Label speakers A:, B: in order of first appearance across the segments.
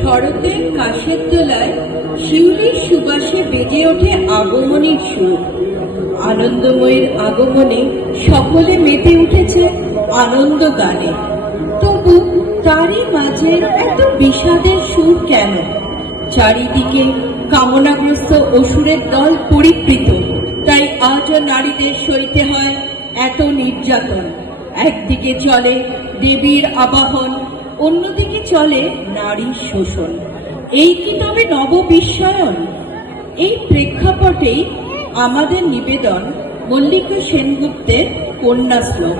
A: শরতের কাশের শিউলির সুবাসে বেজে ওঠে আগমনীর সুর। আনন্দময়ের আগমনে সকলে মেতে উঠেছে আনন্দ গানে। তবু তারই মাঝে এত বিষাদের সুর কেন? চারিদিকে কামনাগ্রস্ত অসুরের দল পরিবৃত তাই আজও নারীদের সইতে হয় এত নির্যাতন। একদিকে চলে দেবীর আবাহন অন্যদিকে চলে নারীর শোষণ। এই কি তবে নববিস্ময়ন এই প্রেক্ষাপটেই আমাদের নিবেদন মল্লিকা সেনগুপ্তের কন্যা শ্লোক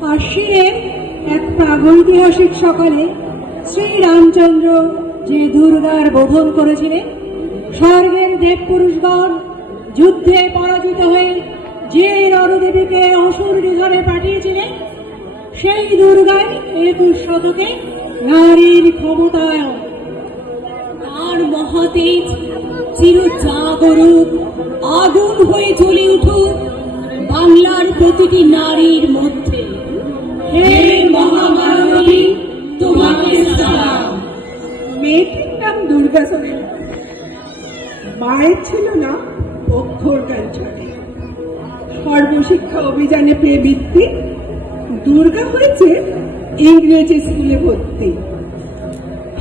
B: মন্দিরে
C: এক প্রাগৈতিহাসিক সকালে শ্রী রামচন্দ্র যে দুর্গার বোধন করেছিলেন, স্বর্গের দেব পুরুষগণ যুদ্ধে পরাজিত হয়ে যে নরদেবীকে অসুর নিধনে পাঠিয়েছিলেন, সেই দুর্গাই একুশ শতকে নারীর ক্ষমতায়ন। আর মহাতেজ চির জাগরুক আগুন হয়ে জ্বলে উঠুক বাংলার প্রতিটি নারীর মধ্যে। হে মহামানবী মায়ের ছিল না, অক্ষর কাঞ্চনে। সর্বশিক্ষা অভিযানে পেয়ে বৃত্তি, দুর্গা হয়েছে ইংরেজি স্কুলে ভর্তি।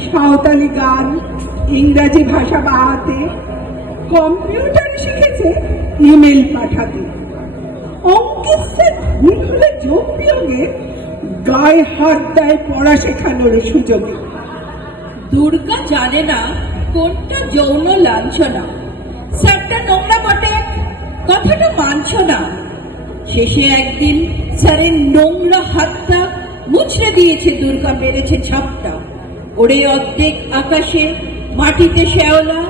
C: সাঁওতালি গান, ইংরাজি ভাষা বাড়াতে, কম্পিউটার শিখেছে ইমেল পাঠাতে। হলে যোগ বিয়োগে গায়ে হাত দেয় পড়া শেখানোর সুযোগে।
A: দুর্গা জানে না কোনটা যৌন লাঞ্ছনা। স্যারটা নোংরা বটে। কথাটা মানছ না। শেষে একদিন স্যারের নোংরা হাতটা মুছড়ে দিয়েছে, দুর্গা মেরেছে ওরে অর্ধেক আকাশে মাটিতে শ্যাওলা,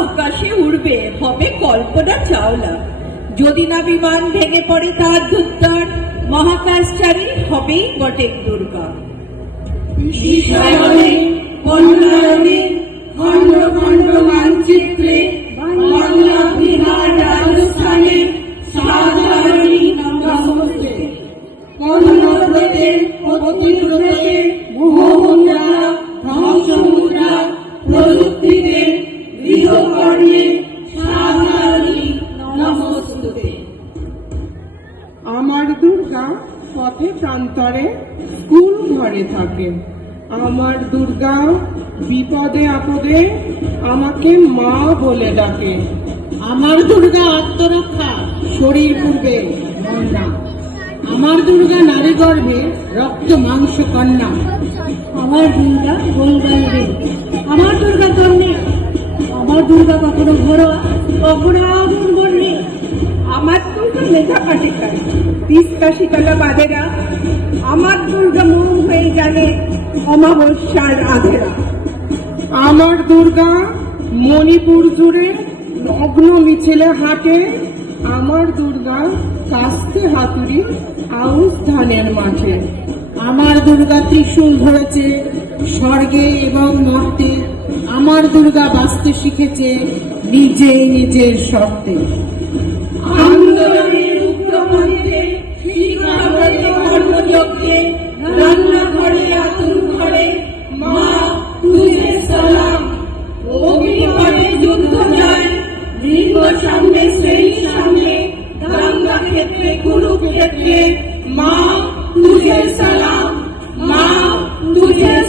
A: আকাশে উড়বে, হবে কল্পনা চাওলা। যদি না বিমান ভেঙে পড়ে তার ধুত্তার মহাকাশচারী হবেই বটে দুর্গা। খণ্ড অতিব্রতে মোহমুদ্রা ধ্বংসমুদ্রা প্রযুক্তিতে গৃহকর্ণে সাধারণী নমস্তে
D: আমার দুর্গা পথে প্রান্তরে স্কুল ঘরে থাকে। আমার দুর্গা বিপদে আপদে আমাকে মা বলে ডাকে। আমার দুর্গা আত্মরক্ষা শরীর পূর্বে আমার দুর্গা নারী গর্ভে রক্ত, মাংস, কন্যা।
C: আমার দুর্গা গোলগালবে। আমার দুর্গা কন্যে আমার দুর্গা কখনো ঘরোয়া, কখনো আগুন বন্যে। আমার দুর্গা মেধা পাটিকার তিস্তা শীতলা বাদেরা আমার দুর্গা মন হয়ে গেলে অমাবস্যার আধেরা।
D: আমার দুর্গা মণিপুর জুড়ে নগ্ন মিছিলে হাঁটে। আমার দুর্গা কাস্তে হাতুড়ি আউশ ধানের মাঠে। আমার দুর্গা ত্রিশূল ধরেছে স্বর্গে এবং মর্তে। আমার দুর্গা বাঁচতে শিখেছে নিজেই নিজের শর্তে
A: আন্দোলনের শিক্ষাগত गुरु कुरुक्षेत्रे माँ तुझे सलाम। माँ तुझे